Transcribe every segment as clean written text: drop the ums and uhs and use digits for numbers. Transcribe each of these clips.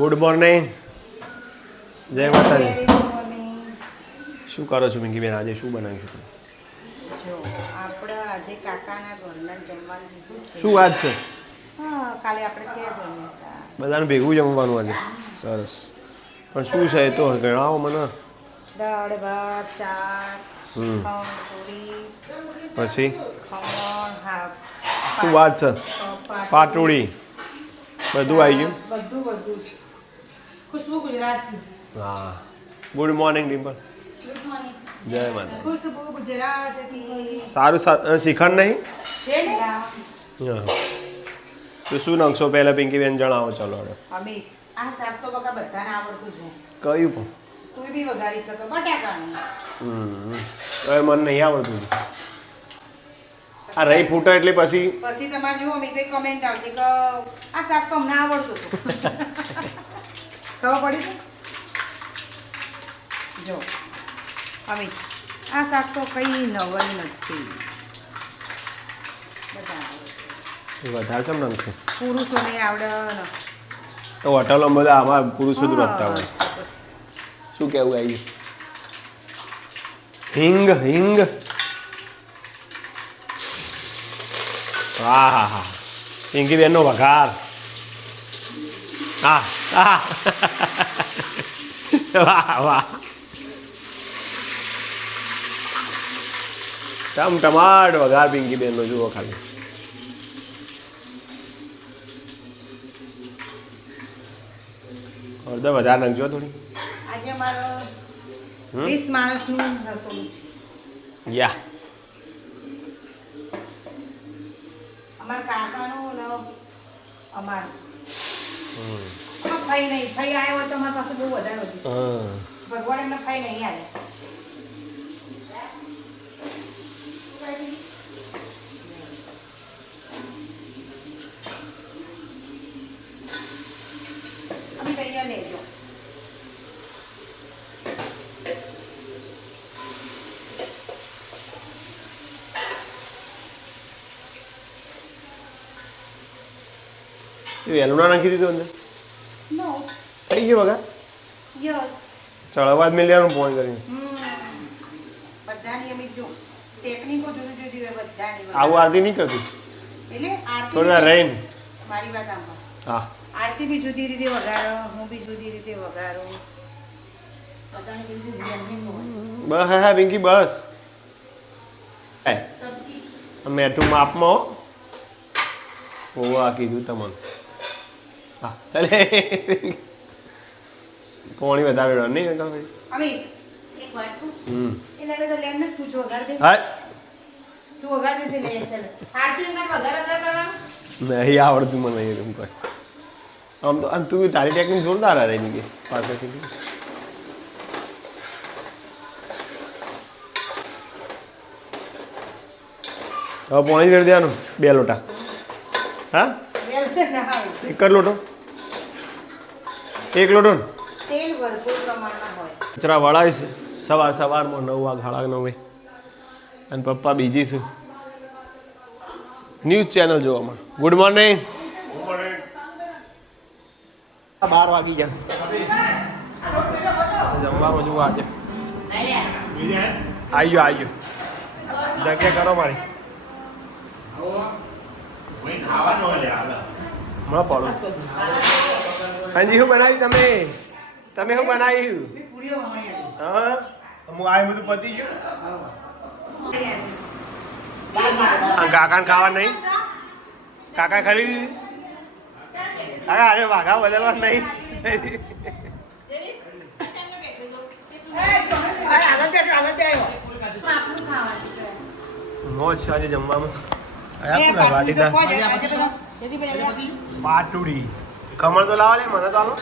Good morning, જય માતાજી. શું કરો છો પિંકીબેન? આજે શું બનાવ્યું છે? જો આપણે આજે કાકાના ઘરના જમવાનું લીધું છે. શું વાત છે? હા, કાલે આપણે ક્યાં જમ્યા હતા? બધાને ભેગું જમવાનું આજે. સરસ. પણ શું છે એ તો ગણાવો મને. દાળ ભાત શાક ખમણ પૂરી પછી ખમણ હા શું વાત છે? પાટોળી બધું આવી ગયું. બધું ખુશ્બુ ગુજરાતી. હા. Good morning Dimple. Good morning. જય માતા. ખુશ્બુ ગુજરાતી. સારું શીખણ નહીં. છે ને? હા. તો શું નકશો પહેલાં પિંકીબેન જણાવો. ચલો હવે. અમિત, આ શાક તો બકા બધાને આવડતું છે. કયું પણ? તું બી વઘારી શકો બટાકાનું. હવે મને નહીં આવડતું. આ રહી ફૂટો એટલે પછી તમારે જુઓ અમિત કમેન્ટ આવશે કે આ શાક તો અમને આવડતું હતું. ખબર પડી છે? જો અમિત, આ શાક તો કઈ નવાઈ નથી. વધારે કેમ નાખશે? પુરુષોને આવડે ને. તો હોટલો બધા આમાં પુરુષો જ રખતા હોય. શું કેવું આવી? હિંગ હિંગ. હા હા હા. પિંકીબેનનો વઘાર. હા હા. વાહ વાહ. ટમાટ વઘાર પિંકીબેનનો જુઓ ખાલી. હળદર વધારે નાખજો થોડી. આજે મારો 20 માણસનું રસોડું છે. યા. અમારા કાકાનું ને અમારું. ફઈ નહીં, ફઈ આવ્યો હોય તો અમારી પાસે બહુ વધારે હતું. ભગવાન એમને ફઈ નહીં આવે. અમે તૈયાર લેજો. વહેલું ના નાખી દીધું અંદર? નો. થઈ ગયું વગર? યસ. ચળવા જ મિલ્યાનું ફોન કરીને. બધાની અમે જો ટેકનિકો જુદી જુદી હોય બધાની. આવું આરતી નહીં કરતી? એટલે આરતી થોડા રહીને. મારી વાત સાંભળ. હા. આરતી બી જુદી રીતે વગાડો, હું બી જુદી રીતે વગાડું. બધાની જુદી જુદી એમની હોય. બસ હા પિંકી બસ. સબકી મેઠું માપમાં હોવા કીધું તમને. હા અરે કોણી વધારે નહીં અંકલ ભાઈ. અમે એક વાત કહું. એટલે તો લેન ને પૂછો વગાડ દે. હા તું વગાડ દે લે ચાલ. આરતી અંદર વગાડ કરવાનું. નહીં આવડતું મને નહીં એમ કોઈ. આમ તો તું તારી ટેકનિક જોરદાર આ રહી ગઈ પાછળથી. હવે પાણી વેર દેવાનું 2 લોટા. હા એક જ લોટો? 1 લોટો ને? તેલ ભરપૂર પ્રમાણમાં હોય. કચરા વળાવીશ સવારમાં 9 વાગે 9:30. અને પપ્પા બીજી છે ન્યૂઝ ચેનલ જોવામાં. Good morning. 12 વાગી ગયા. જમવામાં જુઓ આજે આવી ગયો જગ્યા કરો મારી. હમણાં પડો. હાજી શું બનાવ્યું તમે? તમે શું બનાવ્યું? હા અમુક આ બધું પતી ગયું. કાકાને ખાવા નહીં? કાકા ખાલી દીધી? કાકા અરે વાઘા બદલવા નહીં. મોજ છે આજે જમવામાં. પાટુડી ખમણ તો લાવો લે મને તો આલો.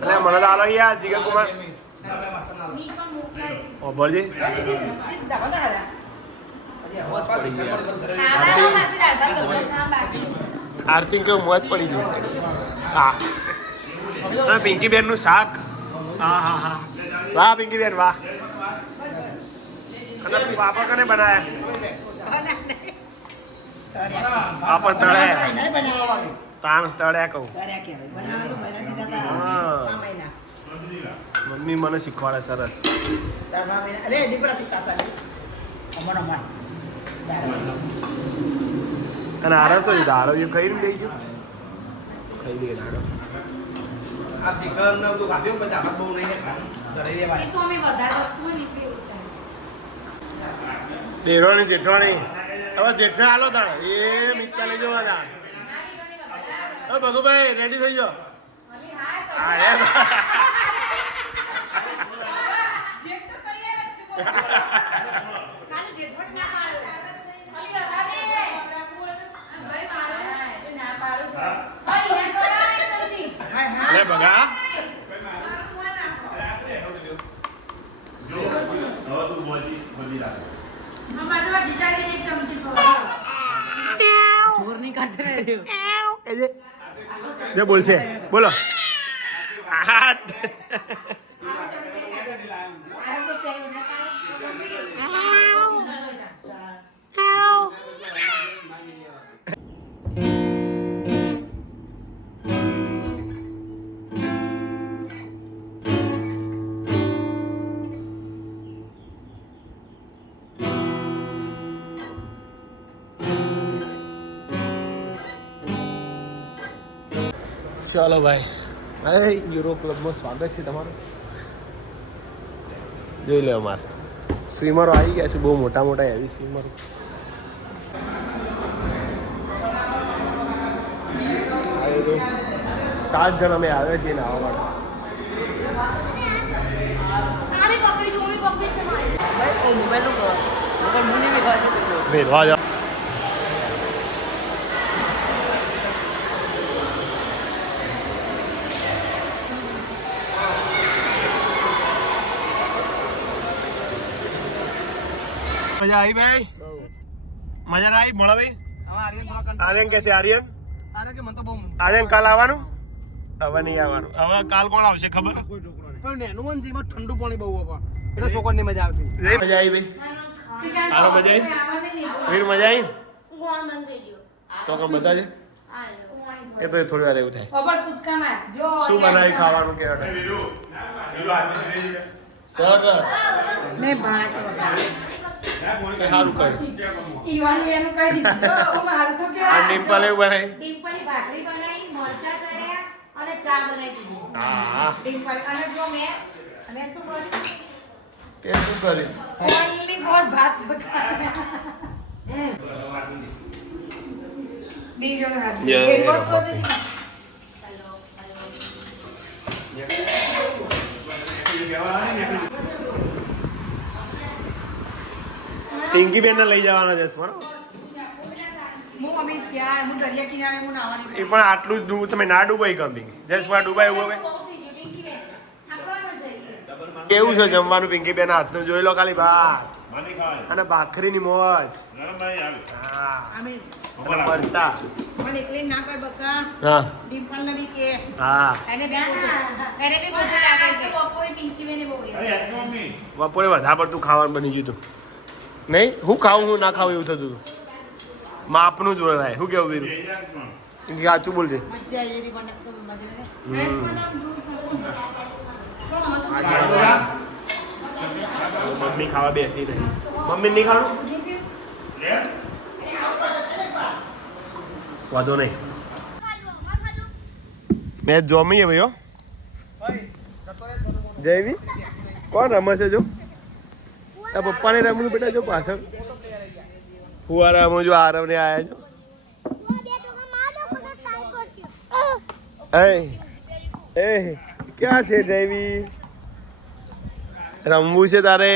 એટલે મને તો આલો યાર જીગર કુમાર. ઓબરજી આરતી કેવું મોજ પડી ગઈ. હા પિંકીબેન નું શાક. હા હા હા વાહ પિંકીબેન વાહ. અને પાપા કને બનાયા? પાપડ તળાયા. તાણ તળ્યા કહું કર્યા કહેવાય બનાવવા તો બના દીધા હા. હતા 5 મહિના મમ્મી મને શીખવાડે સરસ તાર 5 મહિના અરે દીપડા પિસ્તા સાલે અમણ અમણ અને આરો તો દાડો એ કઈ રીતે ગયો ખાઈ લઈએ દાડો આ શિખર ને બધું ખાધું પછી આપણે બહુ નહીં ખાધું ઘરે લેવાય એ તો અમે વધારે વસ્તુઓ નીકળી એવું થાય. દેરોની જેઠવાણી હવે જેઠને હાલો તાણ એ મિત્તા લઈ જવા તાણ હવે ભગુભાઈ રેડી થઈ ગયો અલી હા તો હા એમ કાલે જેઠવણ ના પાડો. અલી રવા દે. ભાઈ પાડો. એ ના પાડો તો. અલી એ થોડા એક ચમચી. હા હા લે બગા જોર નહીં કાઢે રે જે બોલશે બોલો આઠ ચાલો ભાઈ અરે યુરો ક્લબમાં સ્વાગત છે તમારું જોઈ લો અમારે સ્વિમરો આવી ગયા છે બહુ મોટા મોટા એવી સ્વિમરો 7 જણ અમે આવ્યા છીએ નાહવા માટે કાલે પકડી જો અમે પકડી છે મારી. ભાઈ ઓ મોબાઈલ નો મોબાઈલ મુની બી ખાશે તો ભેદવા જાઓ મજા આવી ભાઈ મજા ના આવી મળે ભાઈ આર્યન कैसे आर्यन आर्यन काल આવવાનું હવે નહીં આવવાનું હવે કાલ કોણ આવશે ખબર ઠંડુ પાણી બહુ આપા એટલે છોકરાને મજા આવતી મજા આવી ભાઈ તું ક્યાં હાલો, મજા આવી? આવવા દે ને. વીર મજા આવી ગોળ બંધ થઈ ગયો. ચોકન બધા છે આ લો. એ તો થોડી વાર એવું થાય ઓપર કૂદકા માર. જો શું બનાવી ખાવાનું કે સરસ મેં ભાત વગાડ્યો સારું કર્યું ઈવાનું એનું કહી દીધું. જો, હું મારું તો કેવા આ ડિમ્પલ એવું બનાવી ડિમ્પલની ભાખરી બનાવી મરચા તળ્યા અને ચા બનાવી દીધી હા ડિમ્પલ અને જો મેં શું કર્યું તે શું કર્યું ઓનલી ફોર ભાત પકાવ્યા. બીજો હાથ. યે, એક વસ્તુ બાપરે. હતી. પિંકી બેન ને લઈ જવાના છે બરાબર હું અમે ત્યાં હું દરિયા કિનારે હું નાવાની એ પણ આટલું જ દૂર તમે ના ડૂબાઈ કમ્પિંગ જસમાં ડૂબાય એવું હવે બહુ થઈ ગયું, પિંકી બેન. આપવાનું જઈએ. કેવું છે જમવાનું પિંકી બેન હાથનું જોઈ લો ખાલી ભાત અને ભાખરીની મોજ હા અમે અને મરચા પણ એકલી ના કોઈ બકા હા ડિમ્પલ ને બી કે હા એને બી એને બી ખોટું આ લાગે તો છે બપોરે પિંકી બેને બહુ યાદ. બપોરે વધારે પડતું ખાવાનું બની ગયું હતું નહીં હું ખાવું હું ના ખાવું એવું થતું હતું માપનું જ હોય શું કેવું વીરું સાચું બોલજે મજા આવી જતી મને તો મજા આવે ફ્રેશ બનાવ, દૂધ કરું. મમ્મી ખાવા બેઠી રહી મમ્મી નહીં ખાવાનું વાંધો નહીં મેં જોમીએ ભાઈઓ જયવી કોણ રમે છે જો આ પપ્પાને રમવું બેટા જો પાછળ ફુવારા અમે જો આરવને આયા છો એ ક્યાં છે જયવી રમવું છે તારે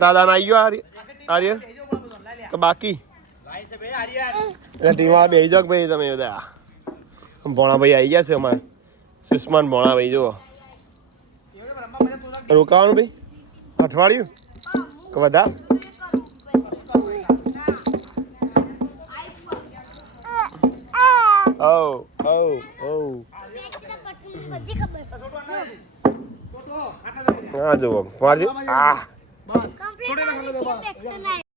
દાદાને આવી ગયો આર્ય કે બાકી ટીમમાં બેસી જાઓ ભાઈ તમે બધા ભોણા ભાઈ આવી ગયા છે અમારે સુષ્માન ભોણા ભાઈ જુઓ રોકાવાનું ભાઈ અઠવાડિયું કે વધારે ઓ ઓ ઓ હા જુઓ મારજો આ Complete